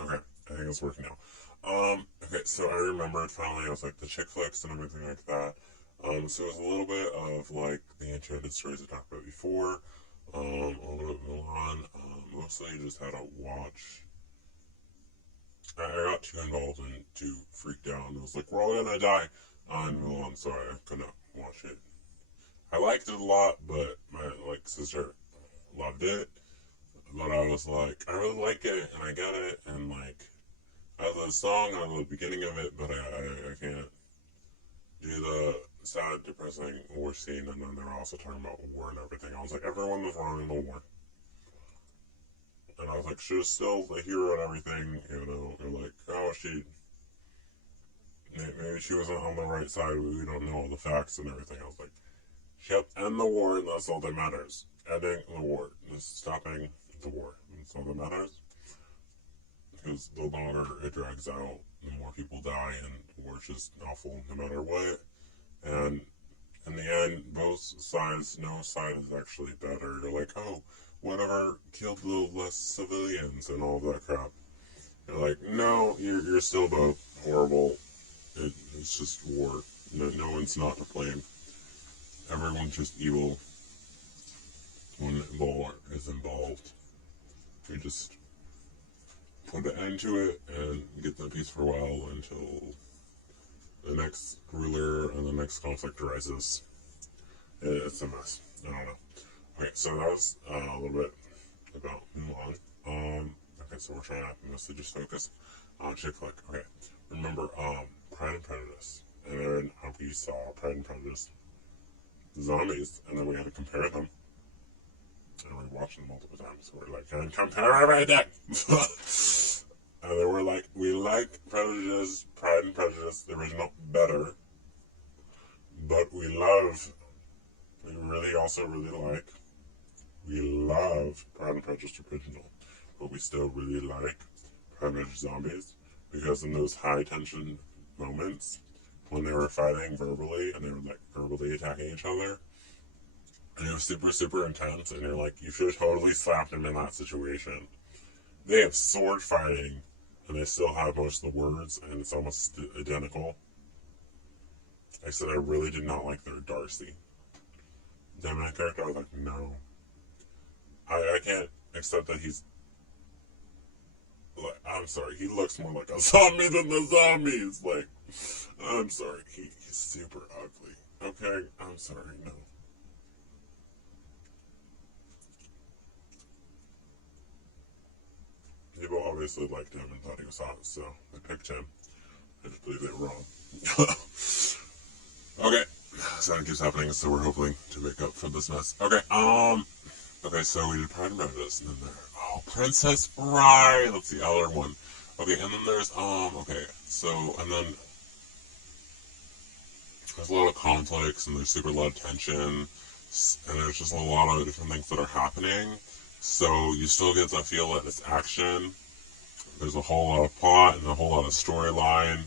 Okay, I think it's working now. Okay, so I remembered finally, I was like the chick flicks and everything like that. So it was a little bit of like the enchanted stories I talked about before. A little bit Milan. Mostly just how to watch. I got too involved and too freaked out, and I was like, we're all gonna die on Milan, so I couldn't watch it. I liked it a lot, but my like sister loved it. But I was like, I really like it, and I get it, and like I love the song, I love the beginning of it, but I can't do the sad, depressing war scene, and then they're also talking about war and everything. I was like, everyone was wrong in the war. And I was like, she was still the hero and everything, you know. They're like, oh, maybe she wasn't on the right side, we don't know all the facts and everything. I was like, yep, end the war, and that's all that matters. Ending the war, just stopping the war, that's all that matters. Because the longer it drags out, the more people die, and war is just awful no matter what. And in the end, both sides, no side is actually better. You're like, oh, whatever killed the less civilians and all of that crap. You're like, no, you're still both horrible. It's just war. No one's not to blame. Everyone's just evil when war is involved. We just put an end to it and get the peace for a while until the next ruler and the next conflict arises. It's a mess. I don't know. Okay, so that was a little bit about Mulan. Okay, so we're trying to mostly just focus on chick flick. Okay, remember Pride and Prejudice, and then we saw Pride and Prejudice zombies, and then we had to compare them, and we watched them multiple times. So we're like, can compare everything. And then we're like, we like Pride and Prejudice, the original, better, but we really also really like, we love Pride and Prejudice original, but we still really like Pride and Prejudice Zombies, because in those high tension moments, when they were fighting verbally, and they were like verbally attacking each other, and it was super, super intense, and you're like, you should have totally slapped him in that situation. They have sword fighting, and they still have most of the words, and it's almost identical. I said I really did not like their Darcy. The main character, I was like, no. I can't accept that he's. Like, I'm sorry, he looks more like a zombie than the zombies. Like, I'm sorry, he's super ugly. Okay, I'm sorry, no. People obviously liked him and thought he was hot, so they picked him. I just believe they were wrong. Okay, so that keeps happening, so we're hoping to make up for this mess. Okay, so we did Pride and Prejudice, and then Princess Bride. That's the other one. Okay, and then there's okay, so and then there's a lot of conflicts, and there's super lot of tension, and there's just a lot of different things that are happening. So you still get to feel that it's action. There's a whole lot of plot and a whole lot of storyline.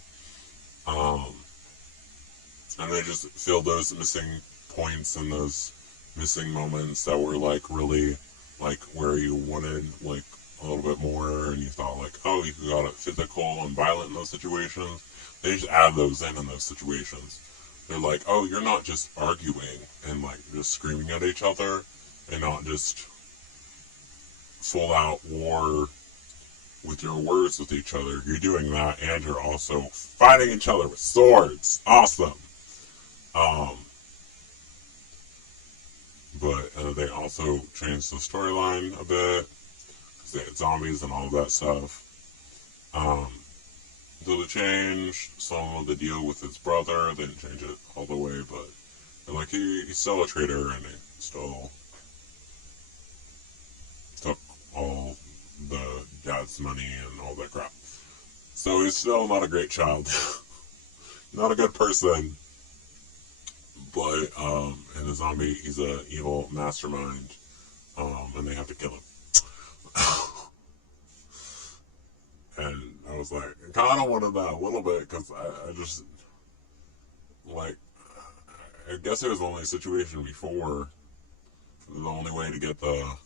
Um, and they just filled those missing points and those missing moments that were like really like where you wanted like a little bit more, and you thought like, oh, you got it physical and violent in those situations. They just add those in those situations. They're like, oh, you're not just arguing and like just screaming at each other and not just full out war with your words with each other. You're doing that, and you're also fighting each other with swords. Awesome. Um, but they also changed the storyline a bit. They had zombies and all of that stuff. So they changed some of the deal with his brother. They didn't change it all the way, but like he's still a traitor, and he still took all the dad's money and all that crap. So he's still not a great child, not a good person. But in the zombie, he's a evil mastermind, and they have to kill him. And I was like, I kind of wanted that a little bit, because I just like, I guess it was the only situation before. The only way to get the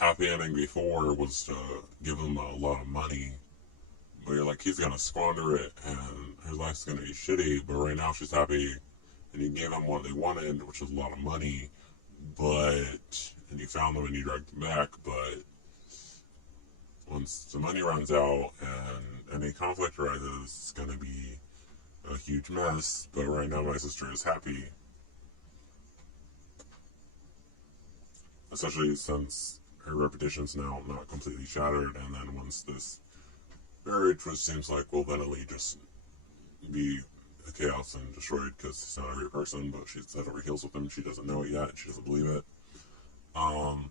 happy ending before was to give him a lot of money, but you're like, he's gonna squander it and his life's gonna be shitty. But right now she's happy, and you gave them what they wanted, which is a lot of money. And you found them and you dragged them back. But once the money runs out and any conflict arises, it's gonna be a huge mess. But right now my sister is happy, especially since her reputation's now not completely shattered. And then once this marriage, which seems like will eventually just be chaos and destroyed because he's not a real person, but she's head over heels with him. She doesn't know it yet. She doesn't believe it. And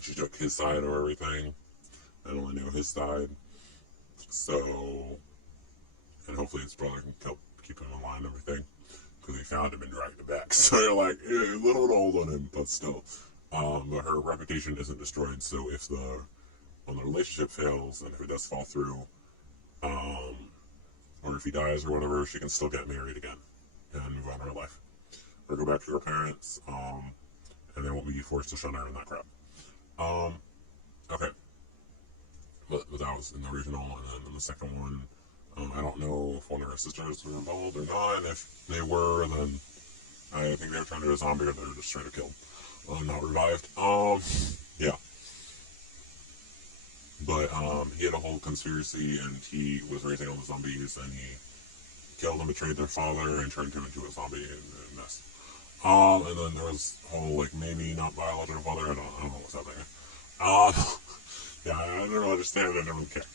she took his side of everything. I only knew his side. So, and hopefully his brother can help keep him in line and everything, because he found him and dragged him back. So you're like, a little bit old on him, but still. But her reputation isn't destroyed. So when the relationship fails, and if it does fall through, or if he dies or whatever, she can still get married again and move on in her life, or go back to her parents, and they won't be forced to shun her and that crap. Okay, but that was in the original, and then in the second one, I don't know if one of her sisters were involved or not, and if they were, then I think they were trying to do a zombie, or they were just straight up killed, not revived. Yeah. But he had a whole conspiracy, and he was raising all the zombies, and he killed and betrayed their father and turned him into a zombie and mess. And then there was whole, like, maybe not biological father. I don't know what's happening. Yeah, I don't really understand it. I don't really care.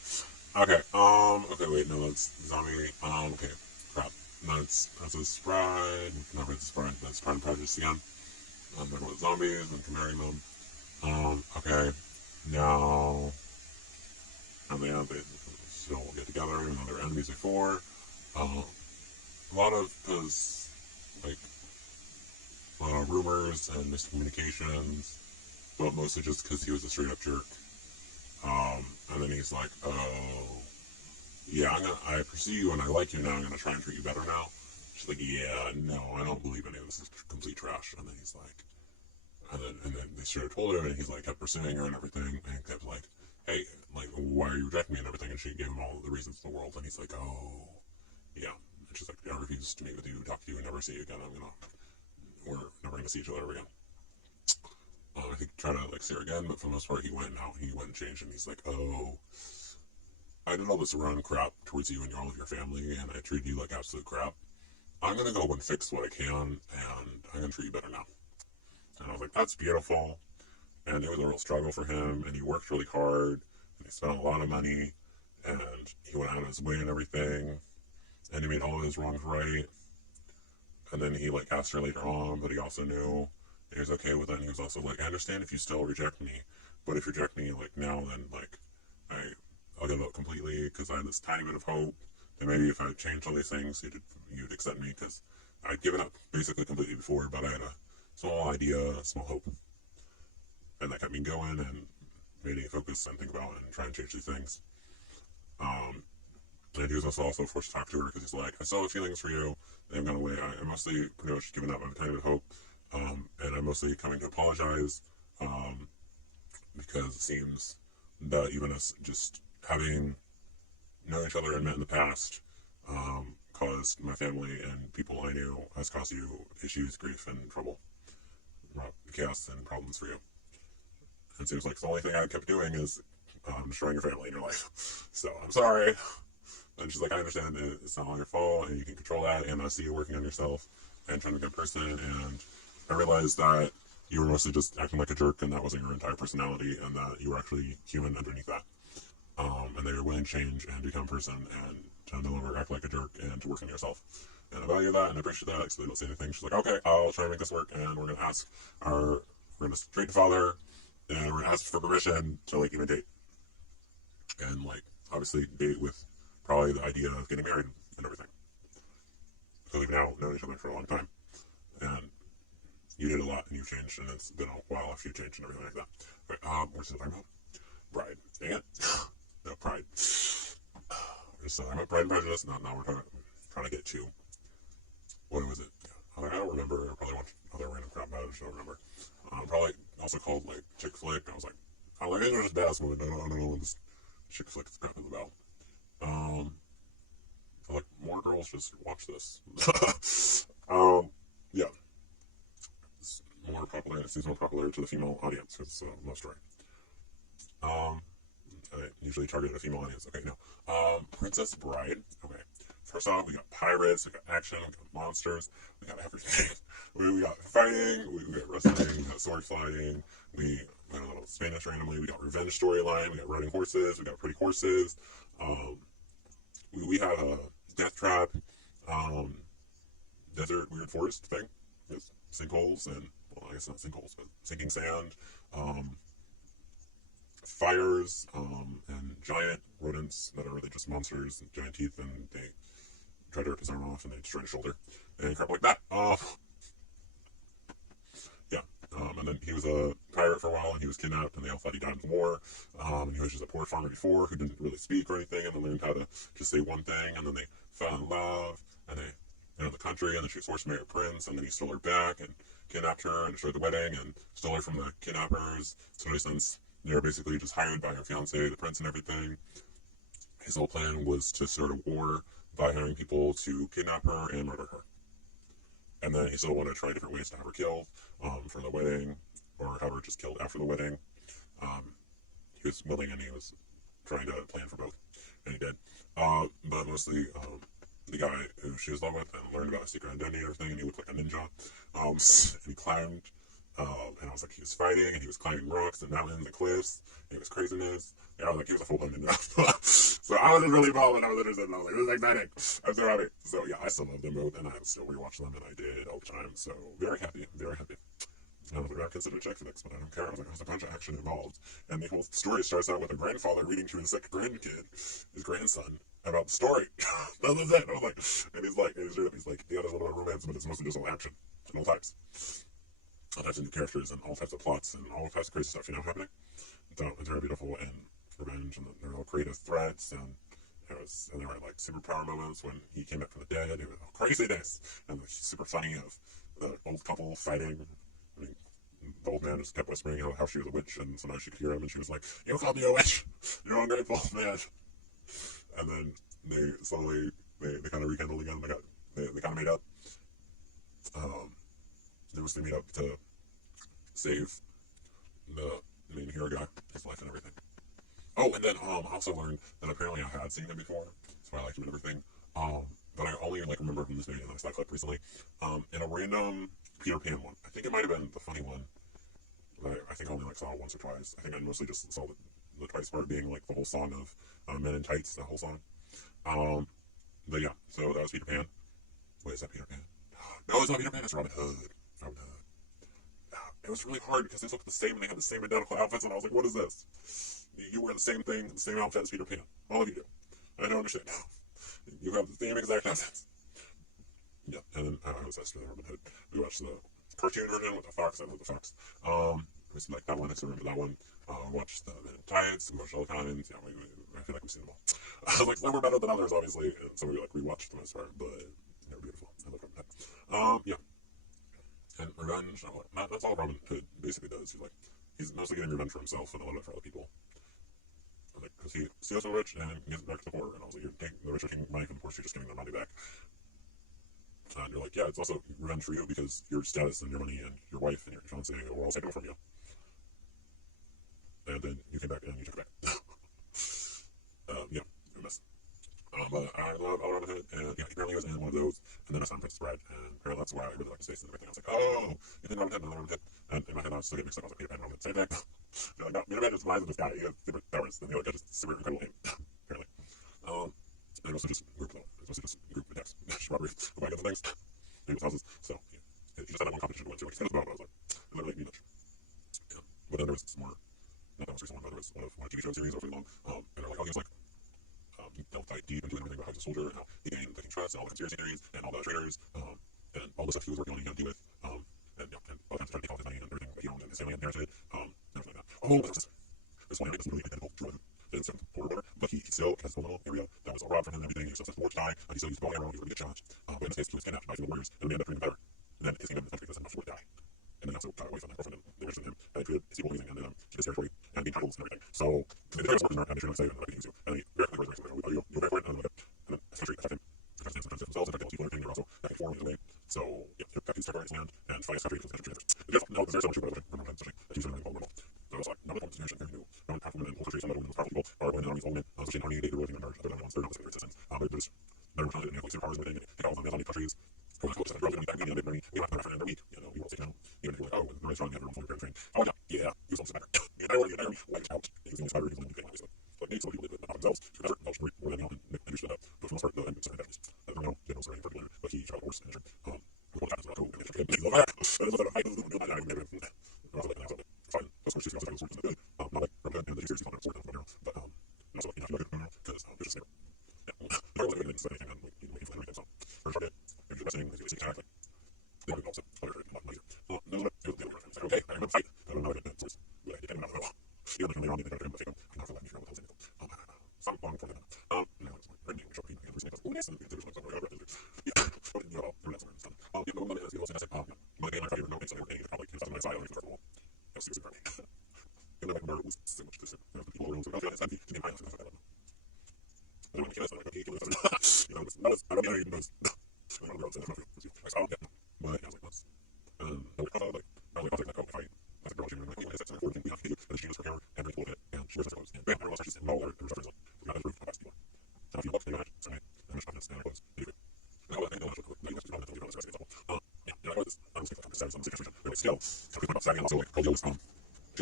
Okay. Okay, wait, no, that's zombie. Okay, crap. That's a Pride. Not really Pride. That's Pride and Prejudice again. I'm talking about zombies and comparing them. Okay. Now, and they still get together, even though they're enemies before. A lot of his, like, rumors and miscommunications, but mostly just because he was a straight up jerk. And then he's like, oh, yeah, I pursue you and I like you now, I'm gonna try and treat you better now. She's like, yeah, no, I don't believe any of this is complete trash. And then he's like, and then they straight up told him, and he's like, kept pursuing her and everything, and kept like, hey, like, why are you rejecting me and everything? And she gave him all the reasons in the world, and he's like, oh, yeah. And she's like, I refuse to meet with you, talk to you, and never see you again. We're never gonna see each other again. I think try to, like, see her again, but for the most part, he went and changed, and he's like, oh, I did all this run crap towards you and all of your family, and I treated you like absolute crap. I'm gonna go and fix what I can, and I'm gonna treat you better now. And I was like, that's beautiful. And it was a real struggle for him, and he worked really hard, and he spent a lot of money, and he went out of his way and everything, and he made all of his wrongs right. And then he, like, asked her later on, but he also knew he was okay with it, and he was also like, I understand if you still reject me, but if you reject me, like, now, then, like, I'll give up completely, because I had this tiny bit of hope that maybe if I changed all these things, you'd accept me, because I'd given up basically completely before, but I had a small idea, a small hope. And that kept me going and made me focus and think about and try and change these things. And he was also forced to talk to her because he's like, I still have feelings for you. They haven't gone away. I'm mostly pretty much given up. I have a tiny bit of hope. And I'm mostly coming to apologize because it seems that even us just having known each other and met in the past caused my family and people I knew has caused you issues, grief, and trouble, chaos, and problems for you. And it seems like the only thing I kept doing is destroying your family and your life. So I'm sorry. And she's like, I understand it's not all your fault, and you can control that, and I see you working on yourself and trying to be a good person, and I realized that you were mostly just acting like a jerk, and that wasn't your entire personality, and that you were actually human underneath that. And that you're willing to change and become a person, and to no longer act like a jerk, and to work on yourself. And I value that, and I appreciate that, so they don't say anything. She's like, okay, I'll try to make this work, and we're going to straight to father, and we're going to ask for permission to, like, even date. And, like, obviously date with probably the idea of getting married and everything. So we've now known each other for a long time. And you did a lot and you've changed, and it's been a while after you changed and everything like that. Right, we're still talking about Pride. Dang it. No, Pride. We're still talking about Pride and Prejudice. Now we're trying to get to, what was it? I don't remember. I probably watched other random crap about it. I just don't remember. Probably also called like chick flick. I was like, I like it was just badass movie. I don't know what this chick flick crap is about. Like more girls just watch this. Yeah, it's more popular. It seems more popular to the female audience. It's no story. I usually target a female audience. Okay, no. Princess Bride. Okay. First off, we got pirates, we got action, we got monsters, we got everything. we got fighting, we got wrestling, we got sword fighting, we got a little Spanish randomly, we got revenge storyline, we got riding horses, we got pretty horses, we had a death trap, desert weird forest thing, with sinkholes and, well, I guess not sinkholes, but sinking sand, fires, and giant rodents that are really just monsters, and giant teeth, and they try to rip his arm off and they destroy his shoulder and crap like that. Yeah. And then he was a pirate for a while and he was kidnapped and they all thought he died in the war. And he was just a poor farmer before who didn't really speak or anything and then learned how to just say one thing and then they fell in love and they went to the country and then she was forced to marry a prince and then he stole her back and kidnapped her and destroyed the wedding and stole her from the kidnappers. So since they were basically just hired by her fiance, the prince and everything, his whole plan was to start a war by hiring people to kidnap her and murder her. And then he still wanted to try different ways to have her killed for the wedding, or have her just killed after the wedding. He was willing and he was trying to plan for both, and he did. But mostly the guy who she was in love with and learned about his secret identity and everything, and he looked like a ninja. And he climbed, and I was like, he was fighting, and he was climbing rocks and mountains and cliffs, and it was craziness. Yeah, I was like, he was a full-blown ninja. So I was really involved when I was interested, and I was like, this is exciting. I'm so happy. So yeah, I still love them both, and I still rewatch them, and I did all the time. So very happy, very happy. I was like, I consider it chick flicks, but I don't care. I was like, there's a bunch of action involved. And the whole story starts out with a grandfather reading to his sick grandkid, his grandson, about the story. That was it. I was like, and he's like, yeah, there's a little bit of romance, but it's mostly just all action and all types. All types of new characters and all types of plots and all types of crazy stuff, happening. So it's very beautiful and revenge, and there were all creative threats, and there were like superpower moments when he came back from the dead. It was crazy days, and the super funny of the old couple fighting. I mean, the old man just kept whispering how she was a witch, and sometimes she could hear him, and she was like, "You called me a witch? You're ungrateful, man." And then they slowly they kind of rekindled again. They kind of made up. They mostly made up to save the main hero guy, his life and everything. Oh, and then I also learned that apparently I had seen him before, so I liked him and everything. But I only remember from this movie, and I saw a clip recently. In a random Peter Pan one. I think it might have been the funny one. I think I only saw it once or twice. I think I mostly just saw the twice part being like the whole song of Men in Tights, the whole song. But yeah, so that was Peter Pan. Wait, is that Peter Pan? No, it's not Peter Pan. It's Robin Hood. Robin Hood. It was really hard because they looked the same and they had the same identical outfits, and I was like, what is this? You wear the same thing, the same outfit as Peter Pan. All of you do. I don't understand. You have the same exact outfits. Yeah, and then I was obsessed with Robin Hood. We watched the cartoon version with the fox. I love the fox. We see that one. I still remember that one. Watched the Men in Tights. We watched all the times. Yeah, I feel like we've seen them all. I was like, some were better than others, obviously, and so we rewatched the most part, but they were beautiful. I love Robin Hood. Yeah. And revenge, that's all Robin Hood basically does. He's mostly getting revenge for himself and a little bit for other people. Because he steals the rich and gives it back to the poor. And I was like, the rich are taking money from the poor, so you're just giving their money back. And you're like, yeah, it's also revenge for you because your status and your money and your wife and your fiance were all taken from you. And then you came back and you took it back. Yeah, it was a mess. But I love Robin Hood, and yeah, apparently he was in one of those, and then I saw Princess Bride, and apparently that's why I really like his face and everything. I was like, oh, you did Robin Hood, another Robin Hood, and in my head I was still getting mixed up. I was like, Peter Pan, Robin Hood, same thing. You're like, no, Peter Pan just lies in this guy, he has different powers, and the other guy just super incredible name, apparently. And it was just group though, it was mostly just group attacks, robbery, wagons and things, people's houses, so yeah, he just had that one competition to win too, like he said his bow, but I was like, it literally mean much. Yeah, but then there was some more, not that most recent one, but there was one of TV show series that was really long, and they're like, oh, he was like, he delved deep into everything about how he's a soldier and how he gained the trust and all the conspiracy theories and all the traitors and all the stuff he was working on he had to deal with and all the times trying to take all his money and everything that he owned and his family inherited everything like that. Oh, but this one area is really identical to Jordan in some border border, but he still has a little area that was all robbed from him and everything. He still has the war to die. He still used the bow and arrow. He was going to get challenged, but in this case he was kidnapped by some of the warriors and they ended up treating him better. And then his kingdom essentially doesn't have much war to die. And then also got away from that girlfriend and they were him and they treated it's people leaving and this territory and being titles and everything. So the various workers are sure to say that I can use you. And very clear you pay for it and then especially affect him. Because themselves affect people entertaining, you're also affecting foreign away. So yeah, got these territories land and fight country because of transfers. Now there's so much about it, remember especially that he's really vulnerable. So it's like not the situation very new. No powerful women in whole countries, some of the women powerful people are going armies, all women, especially in army, they do everything in marriage, other than the ones they're not the resistance. But there's they're retarded and they have like superpowers and everything, take all of them as army countries. We have to have a week, you know, we will say now, even if you're like, oh, the right strong, you have room for your train. Oh, yeah, use them better. The entire wiped out. He's the only spider, he's the only thing, obviously. But maybe some people did it, but not themselves. Because they're more than anyone, and they should have. But for the most part, the enemies are enemies. I don't know, generals are any particular, but he tried a horse and injured. What happens about and they he's like, that is what I do, not I maybe. Fine, that's what she's also sword is good. Not like from good, and the series is not a sword, but also, you know, if you look at it, because there's just never. Yeah, not really anything, so anything, and we can find everything, so. First target, if you're messing, if you see attack, like, they would also other not later. No, it's like, okay, I remember fight. I don't know what it is. But I came out of the yeah, like, later on, they tried to remember the I'm not for letting me feel what I was some long for them. Now it's like, rending, short, people, and oh, yes, and there's like, somewhere, yeah, but you know, that's where it's done. You know, it's also, I said, my game, I tried to know, so they were getting it, probably, because that's my side, I was like, that's seriously funny. And then I remember it was so much this, the people around, so I feel like it's happy to be my house, I don't know. I don't know, like, okay, you know, I don't know, even those. I don't know, I saw it, but I was like, once. I was like, oh, if I as a girl, she was like, anyway, that's an important thing we have to do, and she uses her camera, and really pulled it, and she wears her clothes, and bam, everyone else starts to all there was reference on, we got this roof, I'll people. Now, if you look, they match, so I wish confidence, and I was, anyway. Now, I know that's what you guys don't know, this guy's example. Yeah, I know this, I don't think I'm going to say some situation, but still, talking about sagging, also, like, oh, yo, she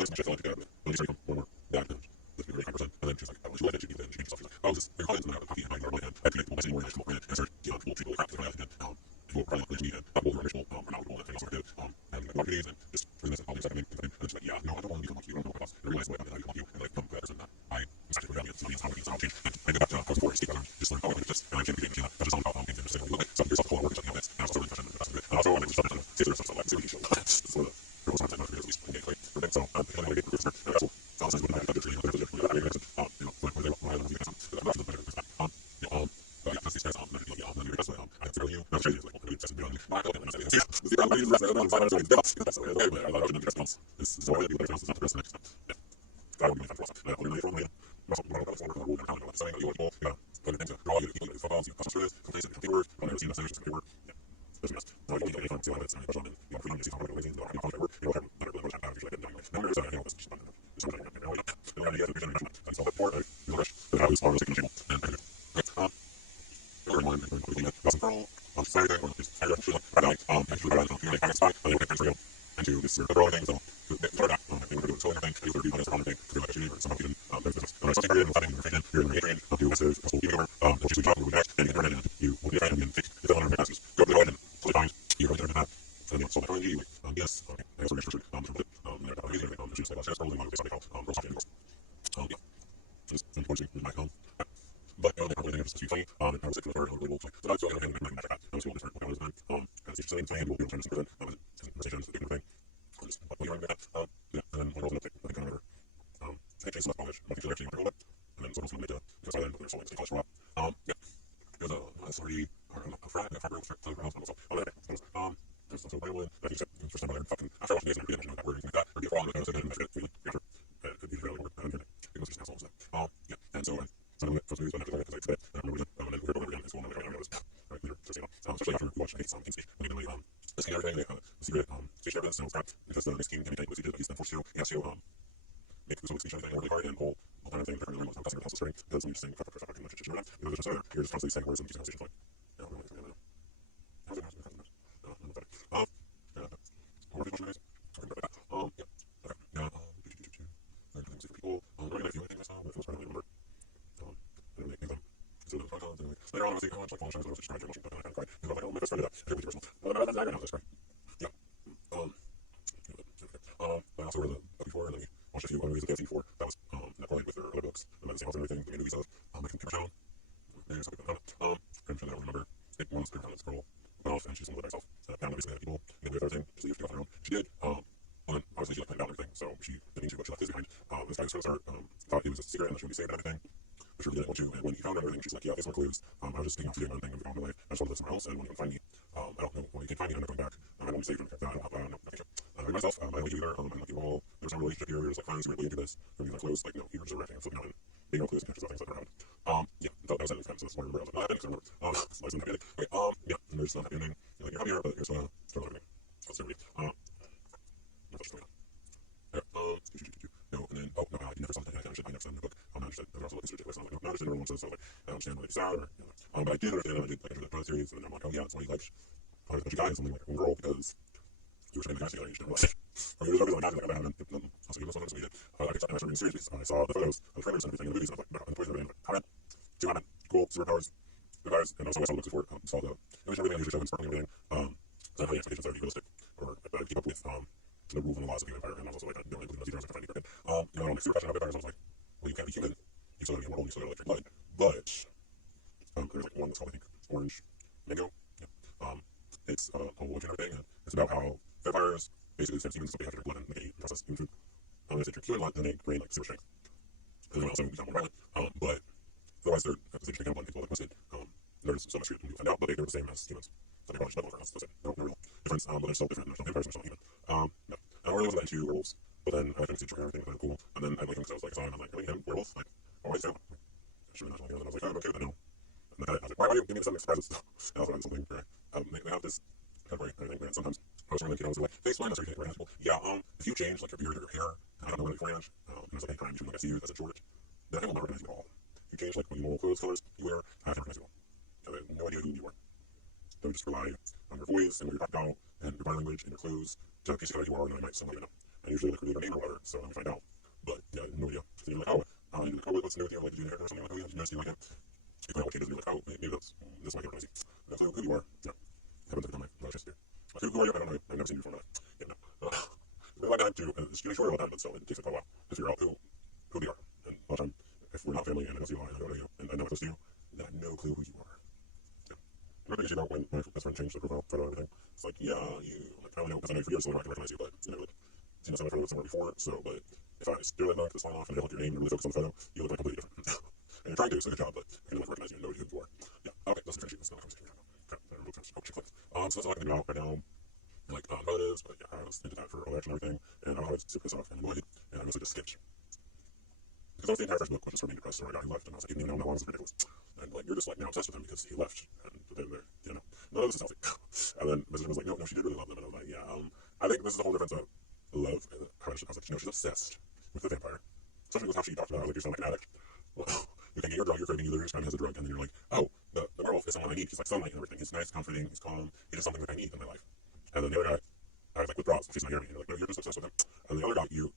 likes my shit, so I like to get out of it, but then you start more bad, and let's be very 5%, and then she's like, oh, she liked it, she needs it, and she needs stuff, she's like, oh, this, we're calling it, and I have a coffee, and I normally, and I have to make people messy more, and I just come up with it, and start, you know, people treat people like crap, because I think that, people probably like me and not people who are initial, or not people that thing else are good, and like marketing and just for this and all these second thing, and it's like, yeah, no, I don't want to become like you, I don't know what else, and I realize the way I can help you, and like, that person that I was actually really valuable, it's not how change, and I go back to how before I speak about just like, oh, like this, and I can't be getting that's just all about things, and just saying, look, some of yourself cool work, and something like this, and I was also really passionate, and that's good, and also I make stuff, and see there's stuff like, see what you show, that's one of the girls on time, at least, and get great, so, I'm going to get for Christmas, and that's all, so I'll say, when I got the tree, there's a you know, when they want to but I'm not the better, but yeah, that's these guys, I have to tell you, I'm sure you're like, well, it's just beyond my opinion, and I say, yeah, the secret, I'm going to use the rest of it, I'm fine, I'm that's the way, okay, but I love it, and the rest this is all I do, but it's not the rest of it, yeah, that would be my fun philosophy, and I'm from later, also, you know, that's one of the rules, and I'm saying, you want people, yeah, put things to draw you, you photos, you custom service, complete paperwork, I've never seen the solutions, paperwork, yeah, there's a mess, no, you don't get anything, see what it's, and you know, freedom, you see something like lazy, you know, paperwork, you know, better than what I'm usually getting, no, there's you know, it's just fun, there's something, you know, and when I get the vision, I saw that before, I feel rush, but I was on the second channel, and I did it, okay, one, that's for all, Saturday, or just Saturday, right now, actually, right now, you're like, I'm spot, and then we're into this overall thing, so start out, I think we're doing so everything, I usually do on thing, to do like a or somehow even, there's this, when I started in, we're in, you're in the train, do massive, possible even over, and choose job, we'll be back, and you can turn it in, you will be a friend, and fix, it's 100 passes, go to the road, and totally find, you're going to turn it out, and you know, so my friend, yes, okay, I also registered, from it, they're not easy, she's like, let's scroll, and something called, girl software, yeah, just unfortunately, with my phone, but they probably think it's too funny, and I was like, for a little like, so I was going to make that, I was different, like, I was time, as you're saying, we'll be able to turn this into conversations, the big thing, just what you're running that, yeah, and then when I was an update, I think I remember, I think Jason left college, I think actually want to roll it, and then someone's going to make it, because by then, there's only college for a while, yeah, there's a sorry, or a frat, a frat girl, so, oh, that, there's also a violin, I think it's first time I learned fucking, after I watched the Jason, I didn't know that word, anything like that, or be a fraud, because I didn't measure it, feeling, after, it could be fairly word, I didn't get it, it was just assholes, yeah, and so, so I'm supposed to use one after that, because I said, and I remember it, and then we're going over again, it's one of the guys, right, later, so, you know, especially after watching, I think, some instinct, when you know, this kind of everything, the secret, station evidence, and crap, because the next king can be taken, he's then forced to, he has to, make the solution everything really hard and pull all kind of thing different ones on customer house string because when you're saying fucking shit around, you know, there's just other, you're just constantly saying words and using conversations like, you know, how's it, how's it, more people should talking about that, yeah, okay, yeah, I'm doing for people, I'm going to do anything myself, but it was part of my number, I don't make things up, so those protocols, and later on I was like, oh, it's like falling shows, I was just trying to emotion, but then I kind of cried, because I'm like, oh, my best friend did that, it's really personal, but that's not right now, that's right, yeah, I also read the book before, and then we watched a few other movies that I've seen before, that was, Netflix with their other books, and then the same author and everything, the movies of, like, Computer Town, there's something like that, I'm sure that I don't remember, it was Computer Town, this girl, went off, and she's someone by herself, found every single people, and then with everything, just leave, she got on her own, she did, and then obviously she like planned out everything, so she didn't need to, but she left this behind, this guy was trying to start, thought it was a secret, and that she would be saved and everything, but she really didn't want to, and when he found everything, she's like, yeah, these are clues, I was just taking off doing my own thing, and found my life, I just wanted to live somewhere else, and when you can find me, I don't know, when you can find me, I'm not going back, I don't want to be saved, or anything like that, I don't know, I don't know, myself, I don't like you either, I don't like you all, there's just have a relationship here, we're just like friends, we're really into this, we're really close, like, no, you're just acting and flipping out and being real close and catches things like around. Yeah, that was it, so that's why I remember, I was like, not happy, because I remember, it's nice and happy ending. Okay, yeah, and there's not happy ending, you're like, you're happy here, but here's start living. Let's do it. What's going on? No, and then, oh, no, you never saw the thing, I never said in the book, I understood, I was also looking ridiculous, and I was like, no, I understood everyone says, so like, I understand why he's sad, or, you know, but I did understand, and I did, like, enter the product series, and then I'm like, oh yeah, that's why he likes a bunch of guys, something like one girl, because you were saying the guys together, you just didn't realize it. Or you were talking like guys together, and then also give this one, so we did, I started reading series, because I saw the photos, of the trailers, and everything in the movies, and I was like, no, and the poison, and how two women, cool, superpowers, good guys, and also I saw looks for, saw the image everything, I usually show and sparkling everything, so I had the expectations that would be realistic, or that I would keep up with, the rules and the laws of the vampire, and I was also like, I don't really believe in those heroes, I find it good. You know, I don't like super passionate about vampires, I was like, well, you can't be human, you still gotta be immortal, you still gotta like drink blood, but, there's like one that's called, I think, Orange Mango, yeah, it's, a whole and everything, and it's about how vampires, basically, since humans, they have to drink blood and they can process human food, if they drink human blood, then they gain, like, super strength, and then also become more violent, but, otherwise, they're, at the same time, blood, people like twisted, there's so much weird when you find out, but they're the same as humans, so they probably should level for us, that's it, no real difference, but they're still different, they're still vampires, they're still human, no. I really wasn't into werewolves, but then I couldn't see and everything, was cool, and then I like him because I was like, I saw him, I was like, really, him, werewolf, like, always found him, I should really not, and then I was like, I'm okay with that now, and then I was like, why do you give me the 7 surprises, and also I had something where, they have this category, and everything, and sometimes, I was really, like, face line, that's everything, right, people, yeah, if you change, like, your beard or your hair, I don't know when beforehand, and I was like, hey, crime, you like, I see you as a shortage, then I will not recognize you at all, you change, like, when you normal clothes, colors, you wear, I have to recognize you all, I have no idea who you are, don't just rely on your voice, and what you're talking about, and your body language, and your clothes, to piece together who you are, and I might someone even know. I usually like read their name or whatever, so let me find out. But yeah, no idea. So you're like, oh, you're like, oh, what's new with you? Like, did you do hair or something? Like, oh, yeah, did you notice you like it? You find out what changes, and you're like, oh, maybe that's this might be crazy. No clue who you are. Yeah, happens every time I chest here. Like, who are you? I don't know. I've never seen you before. Yeah, no. It's really time to. It's really short all the time, but still, it takes a while to figure out who they are. And a lot of time, if we're not family, and I don't see you a lot, and I don't know you, and I know it's close to you, then I have no clue who you are. Yeah. Another thing you see about when my best friend changed the profile photo and everything, it's like, yeah, you. Like, I don't know, because I know you for years, so I can recognize you, but you know, like. Seen a photo somewhere before, so, but if I steer that knock this line off and I don't look your name and really focus on the photo, you look like completely different. And you're trying to, so good job, but I can like recognize you and know who you are. Yeah, okay, that's the friendship, that's not a conversation. Okay, I remember oh, chick flicks. So that's all I can think about right now. Like, relatives, but yeah, I was into that for all the action and everything, and I was super pissed off and annoyed, and I mostly just skipped. Because I was the entire first book, was just for being depressed over a guy who left, and I was like, even though how long was ridiculous. And like, you're just like now obsessed with him because he left, and they're you know, none of this is healthy. And then Mrs. was like, no, she did really love them, and I was like, yeah, I think this is the whole difference of love. I was like, no, she's obsessed with the vampire. Especially with how she talked about it. I was like, you sound like an addict. Well, you can get your drug, you're craving, you literally just has a drug, and then you're like, oh, the werewolf is someone I need. He's like sunlight and everything. He's nice, comforting, he's calm. He does something that I need in my life. And then the other guy, I was like, withdraws if he's not hearing me. And you're like, no, you're just obsessed with him. And the other guy you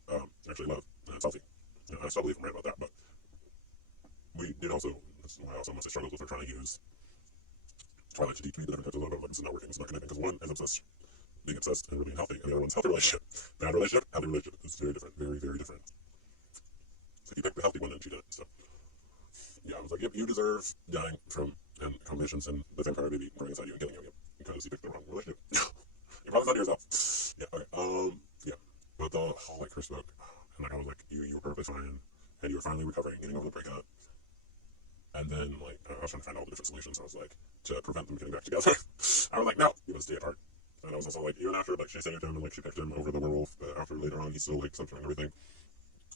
actually love, and it's healthy. You know, I still believe I'm right about that, but we did also, that's why I also must have struggled with her trying to use Twilight to teach me the different types of love. Like, this is not working, it's not connecting, because one is obsessed. Being obsessed and being healthy, and the other one's healthy relationship. Bad relationship, healthy relationship. It's very different, very, very different. So you picked the healthy one and she did it, so. Yeah, I was like, yep, you deserve dying from combinations and the vampire baby running inside you and killing you, because you picked the wrong relationship. You probably thought to yourself. Yeah, okay, yeah. But the whole, like, first book, and like, I was like, you were perfectly fine, and you were finally recovering, getting over the breakup. And then, like, I was trying to find all the different solutions, I was like, to prevent them getting back together. I was like, no, you must stay apart. And I was also like, even after, like, she saved him and, like, she picked him over the werewolf, after later on, he still, like, slept and everything.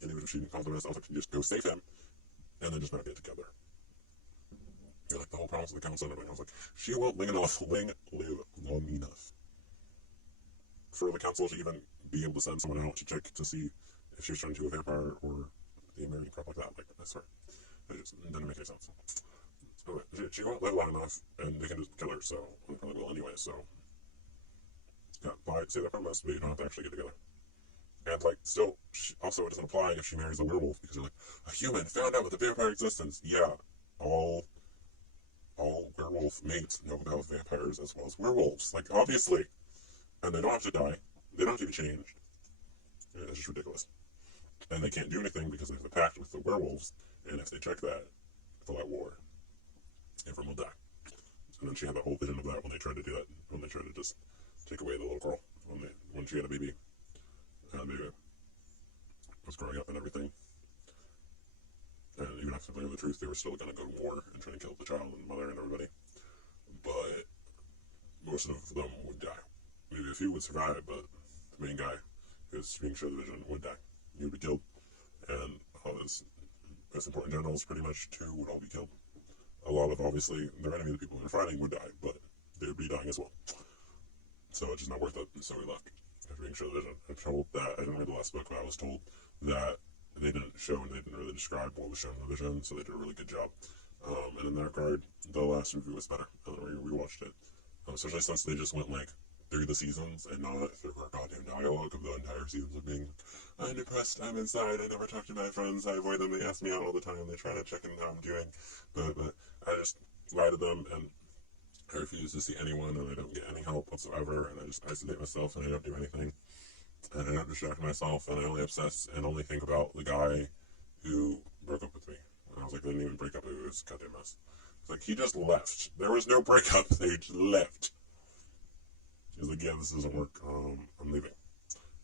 And even if she didn't cause the rest, I was like, just go save him, and then just not get together. And, like, the whole promise of the council and everything, I was like, she won't live long enough for the council to even be able to send someone out to check to see if she was turned into a vampire or the American crap like that. Like, I swear. It just didn't make any sense. So, she won't live long enough, and they can just kill her, so they probably will anyway, so. Yeah, but say that promise, but you don't have to actually get together. And, like, still, also, it doesn't apply if she marries a werewolf, because you're like, a human found out with the vampire existence. Yeah, all werewolf mates know about vampires as well as werewolves. Like, obviously. And they don't have to die. They don't have to be changed. Yeah, it's just ridiculous. And they can't do anything because they have a pact with the werewolves, and if they check that, they'll at war. Everyone will die. And then she had that whole vision of that when they tried to do that, when they tried to just take away the little girl, when she had a baby, and the baby was growing up and everything. And even after they knew the truth, they were still going to go to war and try to kill the child and the mother and everybody. But most of them would die. Maybe a few would survive, but the main guy who was being shown the vision would die. he would be killed. And all his most important generals, pretty much, too, would all be killed. A lot of, obviously, their enemy, the people who were fighting, would die, but they would be dying as well. So it's just not worth it, and so we left after being shown the vision. I'm told that, I didn't read the last book, but I was told that they didn't show and they didn't really describe what was shown in the vision, so they did a really good job. And in that regard, the last review was better. We rewatched it, especially since they just went like through the seasons and not through our goddamn dialogue of the entire seasons of being, I'm depressed, I'm inside, I never talk to my friends, I avoid them, they ask me out all the time, they try to check in how I'm doing, but I just lie to them, and I refuse to see anyone, and I don't get any help whatsoever, and I just isolate myself, and I don't do anything, and I don't distract myself, and I only obsess and only think about the guy who broke up with me. And I was like, they didn't even break up, it was a goddamn mess. It's like, he just left. There was no breakup, they just left. He was like, yeah, this doesn't work, I'm leaving.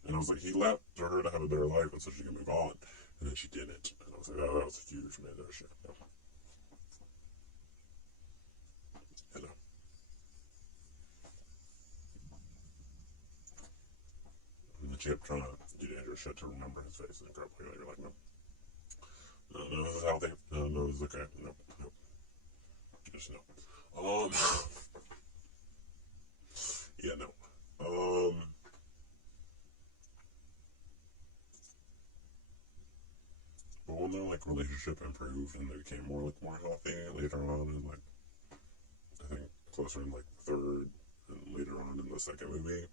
And I was like, he left for her to have a better life and so she can move on. And then she didn't. And I was like, oh, that was a huge shit. No. You know. And then she kept trying to do dangerous shit to remember his face and crap like that. You're like, no. No, this is healthy. No, this is okay. No. Just no. Yeah, no. But when their like relationship improved and they became more healthy later on, and like I think closer in like the third and later on in the second movie,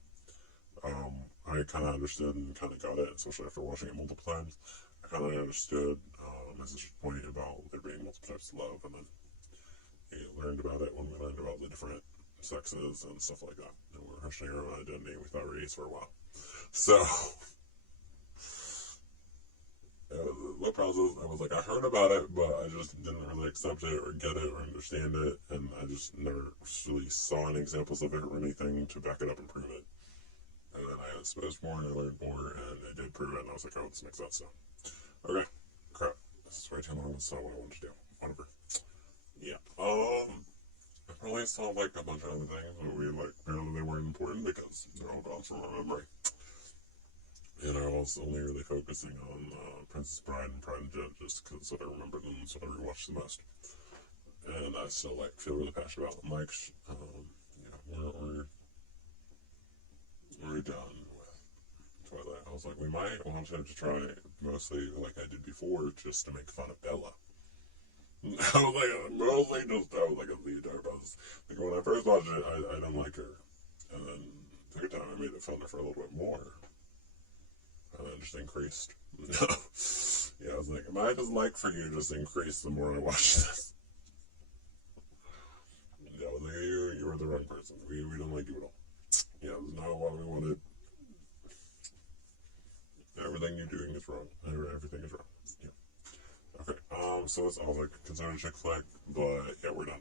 I kind of understood and kind of got it, especially after watching it multiple times. I kind of understood Mrs. point about there being multiple types of love, and then we learned about it when we learned about the different sexes and stuff like that. And we were questioning our own identity without race for a while. So, what process? I was like, I heard about it, but I just didn't really accept it or get it or understand it, and I just never really saw any examples of it or anything to back it up and prove it. And then I exposed more and I learned more, and it did prove it, and I was like, oh, this makes sense now. Okay, crap. This is way too long. That's not what I wanted to do. Whatever. Yeah. I probably saw like a bunch of other things, but apparently they weren't important because they're all gone from our memory. And I was only really focusing on Princess Bride and Pride and Prejudice just because I remember them, so I rewatched the most. And I still feel really passionate about them. We're done with Twilight. I was like, we might want to try mostly like I did before, just to make fun of Bella. I was like a lead process. Like when I first watched it, I didn't like her, and then the second time I made it fun of her a little bit more, and then just increased. Yeah, I was like, my dislike for you just increased the more I watched this. Yeah, I was like, you were the wrong person. We don't like you at all. Yeah, it's not what we wanted. Everything you're doing is wrong. Everything is wrong. Yeah. Okay, so it's all like considered a chick flick, but yeah, we're done.